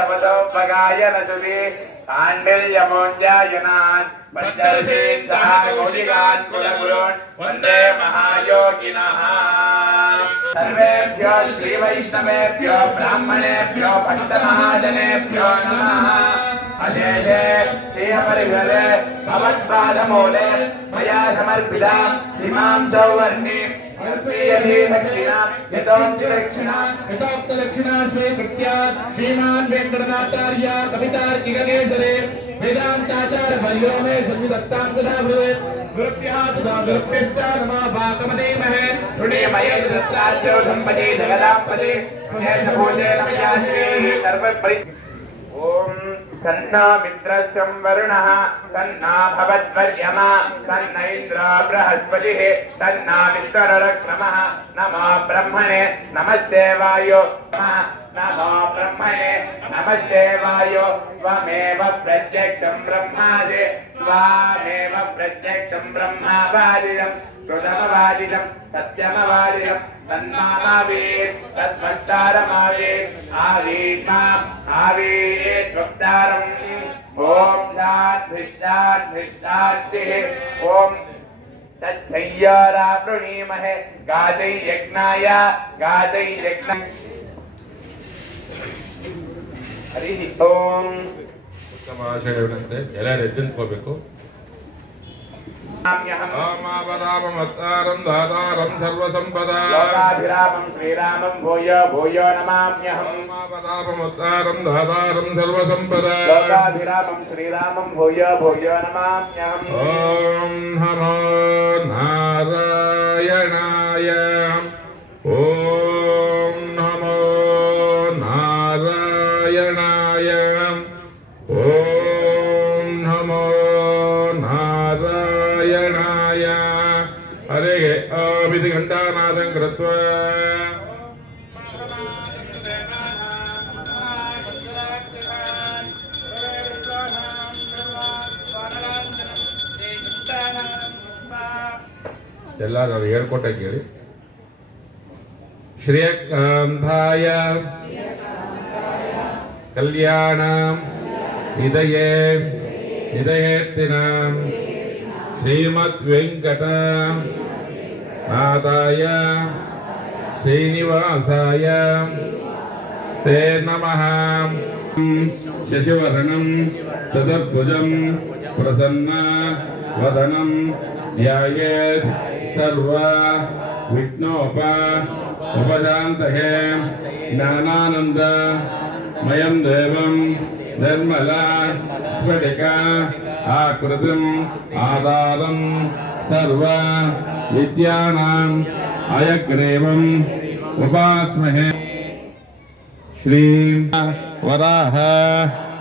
శవతోపగాయ నశుది కాండల్యమోంజాయనాన్ వజ్రసేన్ సహకౌశికాన్ కులగురోన్ వందే మహాయోగినః సర్వేభ్యో శ్రీవైష్ణవేభ్యో బ్రాహ్మణేభ్యో పంచమహాజనేభ్యో నమః अशेषे प्रियपरिहरे भवत्पादमूले मया समर्पिता इमां सौवर्णे यथोक्तलक्षणा स्वीकृत्य श्रीमान् वेङ्कटनाथार्य कवितार्किगणेश्वरे वेदान्ताचार्यवर्यो मे संविदत्तां तथा भवेत् गुरुभ्यः तथा गुरुभ्यश्च नमः वाकमदेमहे ऋणेमये दत्तार्चौ सम्पदे जगदापदे। सुहेशभूते नमयास्ते सर्वपरि ॐ तन्नो मित्रस्यं वरुणः तन्ना भवद्वर्यमा तन्न इन्द्रो बृहस्पतिः तन्ना विश्वरक्रमः नमो ब्रह्मणे, नमस्ते वायो नमो। ब्रह्मणे, नमस्ते वायो त्वमेव प्रत्यक्षं ब्रह्मादि, त्वामेव प्रत्यक्षं ब्रह्मावादिदम् రుణమవాదిరం సత్యమవాదిరం తన్మామావేత్ తద్వక్తారమావేత్ ఆవేత్ మాం ఆవేత్ వక్తారం ఓం దాత్ భిక్షాత్ భిక్షాత్తి ఓం తచ్చయ్యారా ప్రణీమహే గాదై యజ్ఞాయ గాదై యజ్ఞ ಹರಿ ಓಂ ಉತ್ತಮ ಆಚರಣೆ ಎಲ್ಲರೂ ಎದ್ದಿಂದ್ಕೋಬೇಕು రామావతారమత్తారం దాతారం సర్వసంపదా. లోకాభిరామం శ్రీరామం భూయో భూయో నమామ్యహం. రామావతారమత్తారం దాతారం సర్వసంపదా. లోకాభిరామం శ్రీరామం భూయో భూయో నమామ్యహం. ఓం నమో నారాయణ ಘಂಟಾನಾದಂ ಕೃತ್ವ. ಎಲ್ಲ ನಾನು ಹೇಳ್ಕೊಟ್ಟೆ ಕೇಳಿ. ಶ್ರೇಯಕಾಂತಾಯ ಕಲ್ಯಾಣ ಹೃದಯೇ ಹೃದಯೇತ್ತಿನ ಶ್ರೀಮದ್ ವೆಂಕಟ నాథాయ శ్రీనివాసాయ ते नमः शशिवर्णं चतुर्भुजं प्रसन्न वदनं ध्यायेत् सर्वा विघ्नोप उपशान्तये ज्ञानानन्दमयं देवं निर्मला स्फटिका आकृतिम् आधारं सर्व विद्यानाम् अयग्रीवम् उपास्महे श्रीं वराह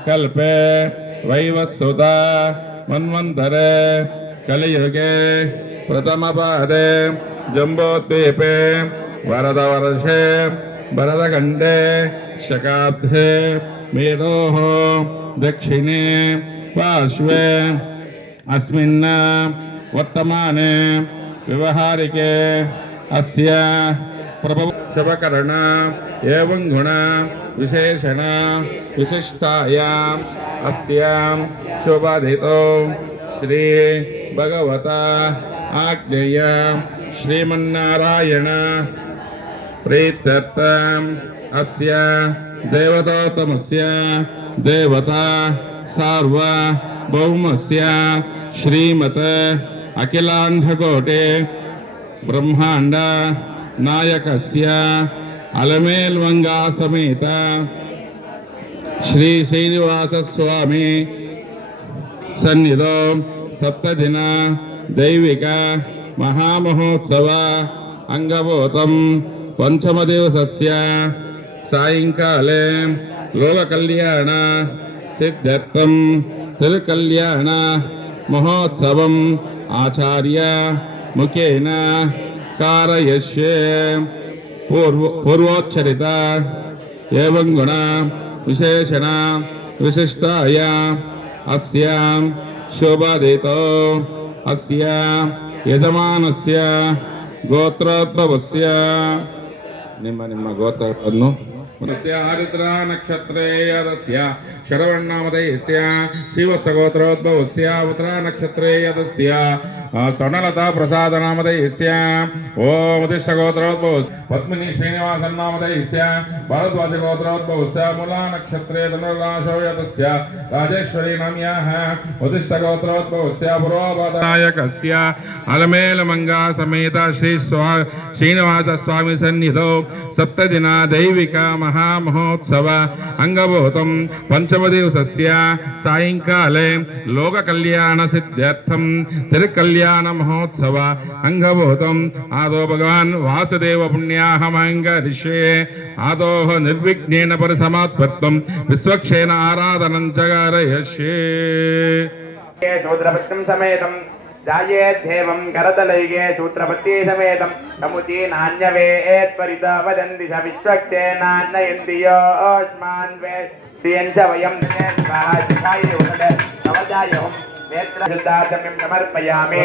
कल्पे वैवस्वता मन्वन्तरे कलियुगे प्रथमपादे जम्बोद्वीपे वरदवर्षे भरतखण्डे शकाब्दे मेरोः दक्षिणे पार्श्वे, अस्मिन् वर्तमाने व्यवहारिके अस्य प्रभव एवं गुण विशेषण विशिष्टायाम् अस्यां शोभाधितो श्री भगवता आज्ञेय श्रीमन्नारायण प्रीत्यर्थम् अस्य देवतोत्तमस्य देवता सार्वभौमस्य श्रीमत् अखिलाण्डकोटे ब्रह्माण्ड नायकस्य अलमेल्वङ्गा समेत श्री श्रीनिवासस्वामी सन्निधौ सप्तदिन दैविक महामहोत्सव अङ्गभूतं पञ्चमदिवसस्य सायङ्काले लोककल्याण సిద్ధత్వం తిరుకల్యాణ మహోత్సవం ఆచార్య ముఖేన కారయ్యే పూర్వ పూర్వోచ్చరిత ఏం గుణ విశేషణ విశిష్టాయ అస్య శోభాదేతో అస్య యజమానస్య గోత్రోద్భవస్య నిమ్మ నిమ్మ గోత్రను तस्य हरिद्रा नक्षत्रेयदस्य शरवण्णामदयस्य शिवसगोत्रोद्भवस्य उत्तरा नक्षत्रेयदस्य स्वर्णलता प्रसादनामदयस्य ॐ पद्मिनी श्रीनिवासन्नामदयस्य भरद्वाजगोत्रोद्भवस्य, मूला नक्षत्रे धनुराशोयतस्य राजेश्वरी नाम्याः उदिष्टगोत्रोद्भवस्य, पुरोपदायकस्य अलमेलमङ्गासमेत श्री स्वा श्रीनिवासस्वामिसन्निधौ। सप्तदिना दैविका ಮಹಾಮಹೋತ್ಸವ ಅಂಗಭೂತ ಪಂಚಮದಿವಸಸ್ಯ ಸಾಯಂಕಾಲೆ ಲೋಕಕಲ್ಯಾಣ ಸಿದ್ಧಾರ್ಥಂ ತಿರುಕಲ್ಯಾಣ ಮಹೋತ್ಸವ ಅಂಗಭೂತ ಆದೋ ಭಗವಾನ್ ವಾಸುದೇವ ಪುಣ್ಯಾಹಮಂಗರಿಷೇ ಆದೋಹ ನಿರ್ವಿಘ್ನೇನ ಪರಿಸಮಾತ್ಪತ್ವಂ ವಿಶ್ವಕ್ಷೇನ ಆರಾಧನಂಚಗಾರಯಶ್ಯೇ ಸಮಯಂ जायेद्धेवं करतलैगे शूद्रपत्नी समेतं समुची नान्यवेत्वरिता वदन्ति स विश्वक्षेनान्नयन्ति योऽस्मान् वेत्तियं च वयं स्वाहा నేత్రార్థమిం సమర్పయామి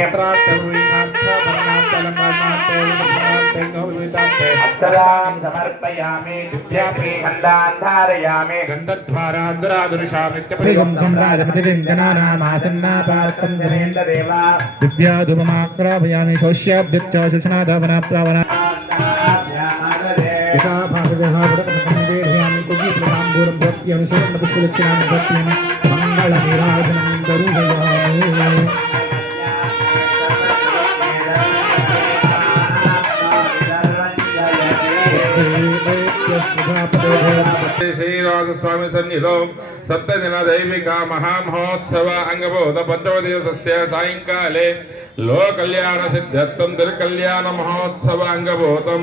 అక్షరాం సమర్పయామి దివ్యప్రీగంధాన్ ధారయామి గంధద్వారాదురాదురుషామిత్యపదిగం సంరాజపతిం జనానామాసన్నాపార్థం జనేంద్రదేవా విద్యాధుమమాక్రాభయామి కౌశ్యాభ్యుత్య శుచనాధవన ప్రవణ యథా భారత సంవేదయామి కుకీర్ణాంబూరం ప్రత్యనుసరణ పుష్పలక్ష్యాన్ని ప్రత్యను రాజం గరుడయామే శ్రీరాజస్వామి సన్నిధిలో సప్తదిన దైవిక మహామహోత్సవ అంగభూత పంచవదివసస్య సాయంకాలే లోకల్యాణ సిద్ధ్యర్థం తిరుకల్యాణ మహోత్సవ అంగభూతం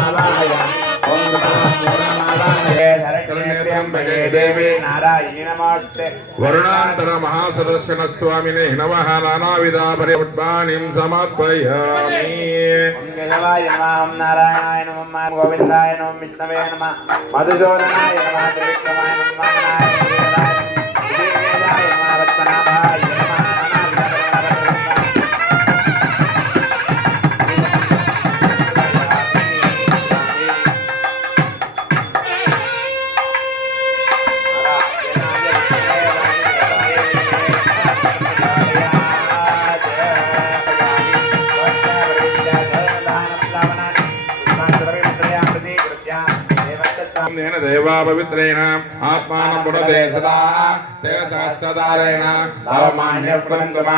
ప్రణమాలయామి దేవి నారాయణి నమస్తే వరుణాంతర మహాసదర్శన స్వామినే నమ నానావిధ పరిపుష్పాణిం సమర్పయామి. కేశవాయ నమః గోవిందాయ నమః విష్ణవే నమః మధుసూదనాయ నమః నేన దేవా పవిత్రేణ ఆత్మానం పునదే సదా తే సహస్రదారేణ అవమాన్యస్మరంతుమా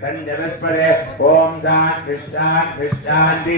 संजवस्पदे ओम शांति शांति शांति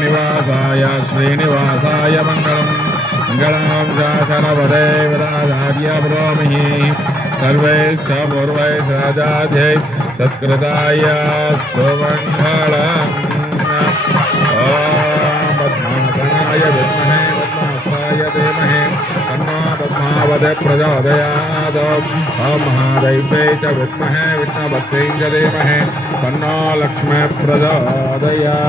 निवासाय श्रीनिवासाय मंगल मङ्गलाब्जाशनवदे विराजार्य ब्रोमिः सर्वैश्च पूर्वैश्राजाधै सत्कृताय सुमङ्गलम् तावद प्रजोदयाद ओम महादैवे च विद्महे विष्णवत्सै च देमहे तन्नो लक्ष्मी प्रजोदयात्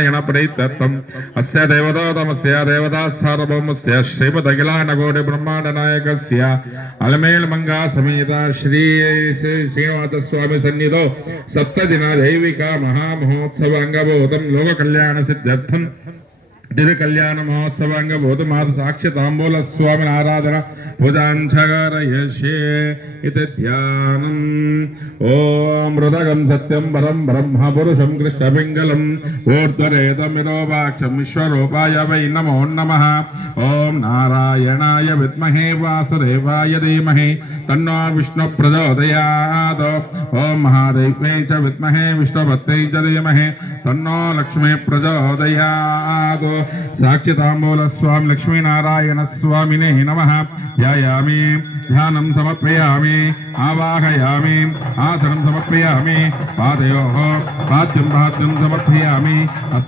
శ్రీమన్నారాయణ ప్రైతత్వం అస్య దేవతాతమస్య దేవతా సార్వభౌమస్య శ్రీమదఖిలాండకోటి బ్రహ్మాండ నాయకస్య అలమేల్ మంగా సమేత శ్రీ శ్రీ శ్రీనివాస స్వామి సన్నిధో సప్తదిన దైవిక మహామహోత్సవ అంగభూతం లోక కళ్యాణ సిద్ధ్యర్థం दिव्यकल्याण महोत्सव भूतमात साक्षिताबूल स्वामी आराधन पुजाचर यशे ध्यान ओ मृदगम सत्यम परम ब्रह्म पुरुषम कृष्ण पिंगलम ओर्तरेतमोपाक्षरूपाय वै नमो नम। ओं नारायणा विमहे वासुदेवाय धीमहे तन्नो विष्णु प्रचोदयाद ओं महादेव विमहे विष्णुभत्म धीमहे तन्नो लक्ष्मी प्रचोदयाद సాక్షి తాంబూల స్వామి లక్ష్మీనారాయణ స్వామినే నమ ధ్యాయామి ధ్యానం సమర్పయామి ఆవాహయామి ఆసనం సమర్పయామి పాదయో పాద్యం పాద్యం సమర్పయామి